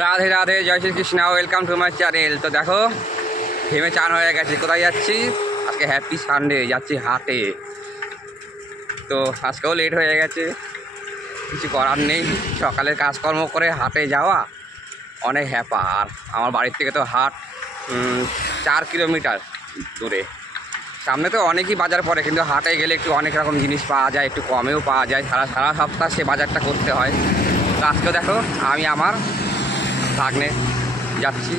Radhe Radhe, Joy Shrikrishna welcome to my channel তো দেখো ঘেমে চান হয়ে গেছে, কোথায় যাচ্ছি? আজকে হ্যাপি সানডে যাচ্ছি হাটে। তো আজকেও লেট হয়ে গেছে, কিছু করার নেই। সকালের কাজকর্ম করে হাটে যাওয়া, অনেক হ্যাপা আর আমার বাড়ির থেকে তো হাট চার কিলোমিটার দূরে। সামনে তো অনেকই বাজার পড়ে, কিন্তু হাটে গেলে একটু অনেক রকম জিনিস পাওয়া যায়, একটু কমেও পাওয়া যায়। সারা সারা সপ্তাহ সে বাজারটা করতে হয়। তো আজকে দেখো, আমি আমার ভাগ্নে যাচ্ছি।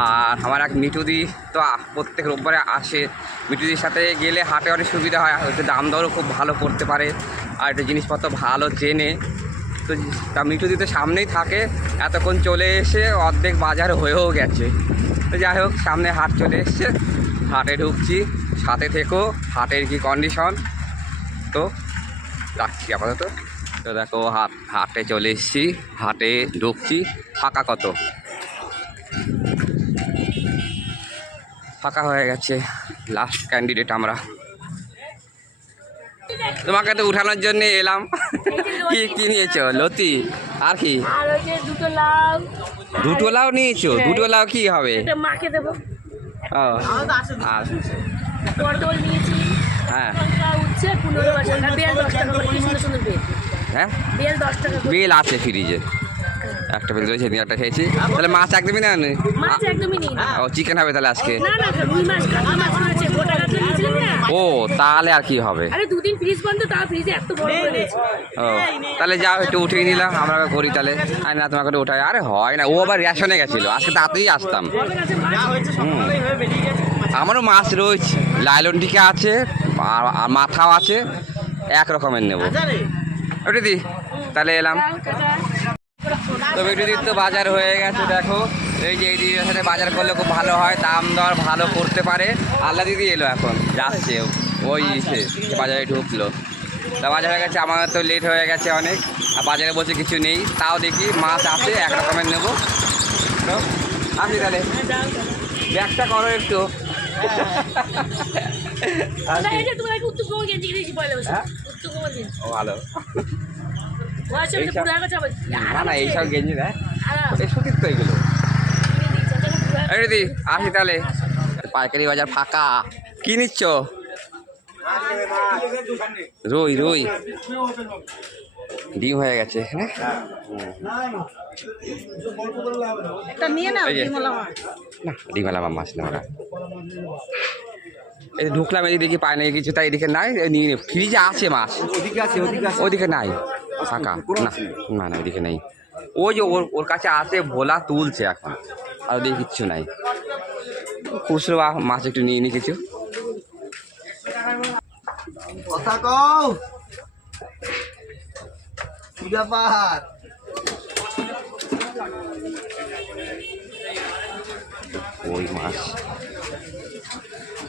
আর আমার এক মিঠুদি তো প্রত্যেক রোববারে আসে। মিঠুদির সাথে গেলে হাটে অনেক সুবিধা হয়। একটু দাম দরও খুব ভালো করতে পারে। আর একটু জিনিসপত্র ভালো জেনে তো তা মিঠুদি তো সামনেই থাকে। এতক্ষণ চলে এসে অর্ধেক বাজার হয়েও গেছে। তো যাই হোক, সামনে হাট চলে এসছে। হাটে ঢুকছি। সাথে থেকেও হাটের কি কন্ডিশন তো রাখছি আপাতত। তো দেখো হাট হাটে চলে এসেছি। হাটে ঢুকছি। ফাঁকা কত? ফাঁকা হয়ে গেছে লাস্ট ক্যান্ডিডেট আমরা। তোমাকে তো উঠানোর জন্য এলাম। কি কি নিয়েছো? লতি? আর কি? দুটো লাউ। দুটো লাউ নিয়েছো? দুটো লাউ কি হবে? মাকে দেবো। ও আর পটল নিয়েছি। হ্যাঁ। উচ্ছে পনেরো টাকা সুন্দর সুন্দর হ্যাঁ? বেল আছে ফ্রিজে একটা বেল রয়েছে সেদিন একটা খেয়েছি। তাহলে মাছ একদমই না? ও চিকেন হবে তাহলে আজকে? ও তাহলে আর কি হবে? ও তাহলে যাও একটু উঠিয়ে নিলাম আমরা করি তাহলে। আর না তোমাকে উঠাই। আরে হয় না ও আবার রেশনে গেছিল। আজকে তাড়াতাড়ি আসতাম। আমারও মাছ রয়েছে। লাইলন টিকা আছে আর মাথাও আছে। এক রকমের নেব। ওটা দি তাহলে এলাম। তবে টাটা। তো তো বাজার হয়ে গেছে দেখো এই যে এই দিদির সাথে বাজার করলে খুব ভালো হয় দাম দর ভালো করতে পারে। আল্লাহ দিদি এলো এখন যাচ্ছে ওই সে বাজারে ঢুকলো। তা বাজার হয়ে গেছে আমার তো লেট হয়ে গেছে অনেক আর বাজারে বসে কিছু নেই। তাও দেখি মাছ আছে এক রকমের নেব। আসি তাহলে। ব্যাগটা করো একটু। ও ভালো। না না এইসব গেঞ্জি দেয় সুতির তো এগুলো এখন আসি তাহলে। পাইকারি বাজার ফাঁকা। কি নিচ্ছ? রুই রুই। ডিম হয়ে গেছে হ্যাঁ? একটা নিয়ে নাও এই যে। ডিমওয়ালা মাছ। না ডিমালা মাছ না ওরা। এই যে ঢুকলাম এদিকে দেখি পায় না কিছু তাই এদিকে নাই নিয়ে নে। ফ্রিজে আছে মাছ ওদিকে আছে ওদিকে আছে। নাই। ফাঁকা। না না না ওইদিকে নেই। ওই যে ওর ওর কাছে আছে ভোলা তুলছে এখন। আর ওদিকে কিচ্ছু নাই। খুচরো মাছ একটু নিয়ে নি কিছু। কথা কও। কি ব্যাপার? ওই মাছ।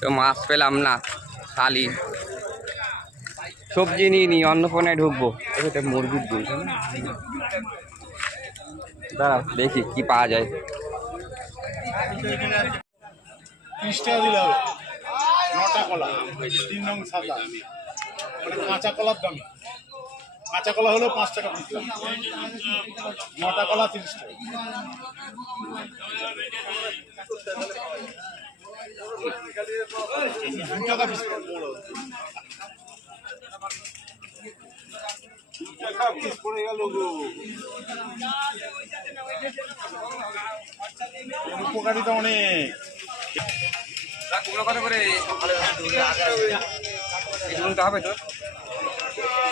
তো মাছ পেলাম না খালি সবজি নিয়ে নি ফোনে ঢুকবো। এটা মুরগির দুধ। দাঁড়া, দেখি কি পাওয়া যায়। তিরিশ টাকা নটা কলা, তিন রং সাদা। মানে কাঁচা কলার দামি। কাঁচা কলা হলো পাঁচ টাকা পিস। নটা কলা তিরিশ টাকা। পিস পড়ে গো উপকারিতা অনেক। করে? হবে? তো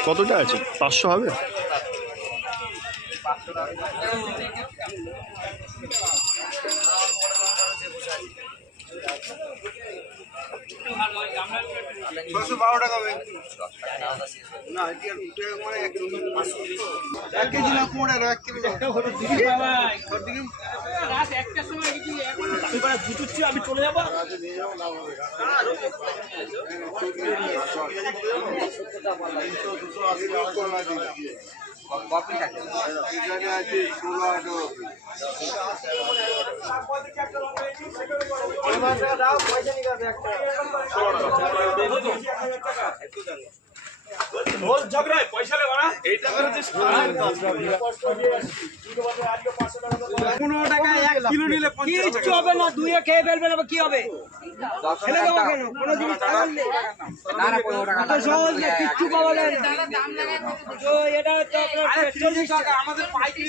কতটা আছে? পাঁচশো হবে? ছশো বারো টাকা হবে। না মানে এক কেজি এক কেজি না পনেরো এক কেজি। কপি থাকে এখানে আছে ষোলো আঠারো কিচ্ছু হবে না দুইয়ে খেয়ে ফেলবেন আবার কি হবে ফেলে দেবো কেন কোনো জিনিস না না সহজ না কিচ্ছু না তো এটা হচ্ছে আপনার চল্লিশ টাকা আমাদের পাইকারি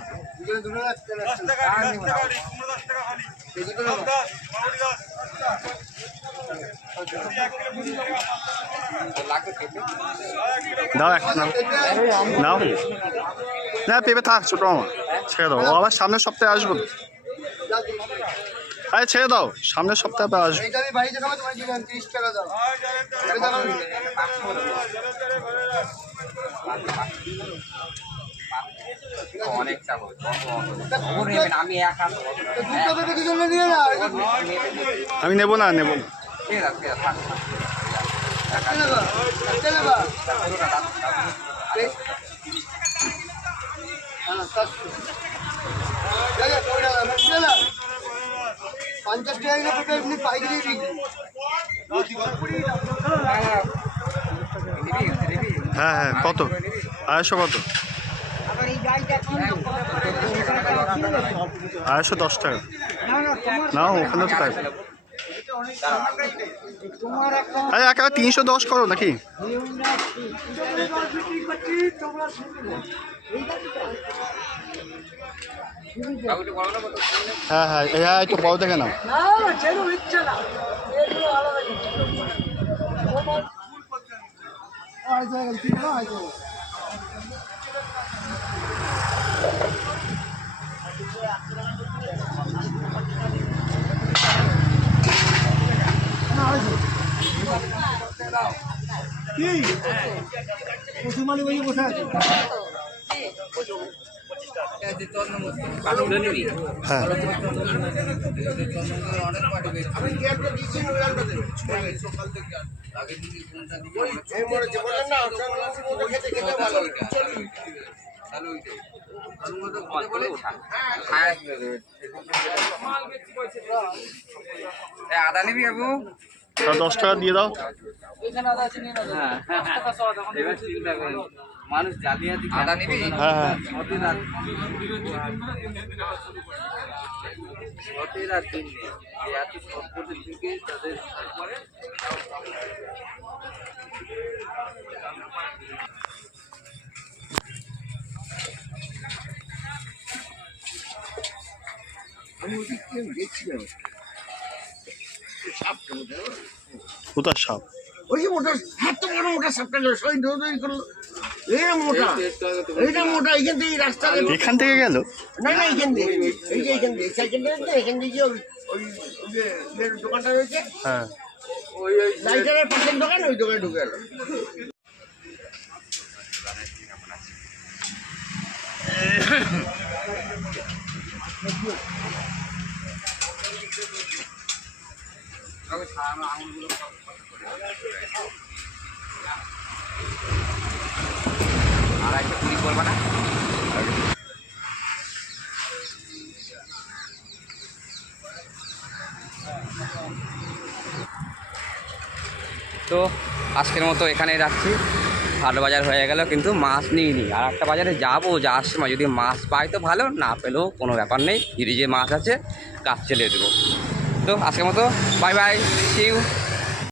দাও এক নাও। নাও। না পেঁপে থাক ছোটো আমার ছেড়ে দাও। ও আবার সামনের সপ্তাহে আসব। আরে ছেড়ে দাও। সামনের সপ্তাহে আসব। টাকা দাও এটা দাও না। অনেকটা হবে ও নেবেন আমি আমি নেব না নেব। হ্যাঁ? পঞ্চাশ টাকা এমনি পাইকারি হ্যাঁ হ্যাঁ কত? আড়াইশো কত আবার এই গাড়িটা কিনবো আড়াইশো দশ টাকা না ওখানে তো থাকবে আরে একেবারে তিনশো দশ করো নাকি হ্যাঁ হ্যাঁ হ্যাঁ একটু বড় দেখে নাও না না যেরকম ইচ্ছে না এগুলো হ্যাঁ। এই মরেছে, বললেন না, ওটা খেতে খেতে ভালো। বলে ওঠা হ্যাঁ। এ, আদা নিবি বাবু তা দশ টাকা দিয়ে দাও। করেন। মানুষ জালিয়াতি আদা নিবি? হ্যাঁ হ্যাঁ। সতের আর সতের আর দিন নেই। এত সত্যের দিকে তাদের কোথার সাপ ওই যে মোটা এত বড় মোটা সাপটা সই দৌড়ি করল এই মোটা এইটা মোটা এখান থেকে রাস্তা এখান থেকে গেল? না না এখান থেকে এই যে এখান থেকে সাইকেল এখান থেকে ওই ওই যে দোকানটা রয়েছে হ্যাঁ। ওই ওই লাইটারের পাশের দোকান ওই দোকানে ঢুকে গেল। আঙুলগুলো সব আর একটা পুরি করবা না তো আজকের মতো এখানেই রাখছি। হাট বাজার হয়ে গেল, কিন্তু মাছ নিইনি। আর একটা বাজারে যাব, যাওয়ার সময় যদি মাছ পাই তো ভালো, না পেলেও কোনো ব্যাপার নেই। ফ্রিজে মাছ আছে, গাছ চলে দেবো। তো আজকের মতো বাই বাই সিউ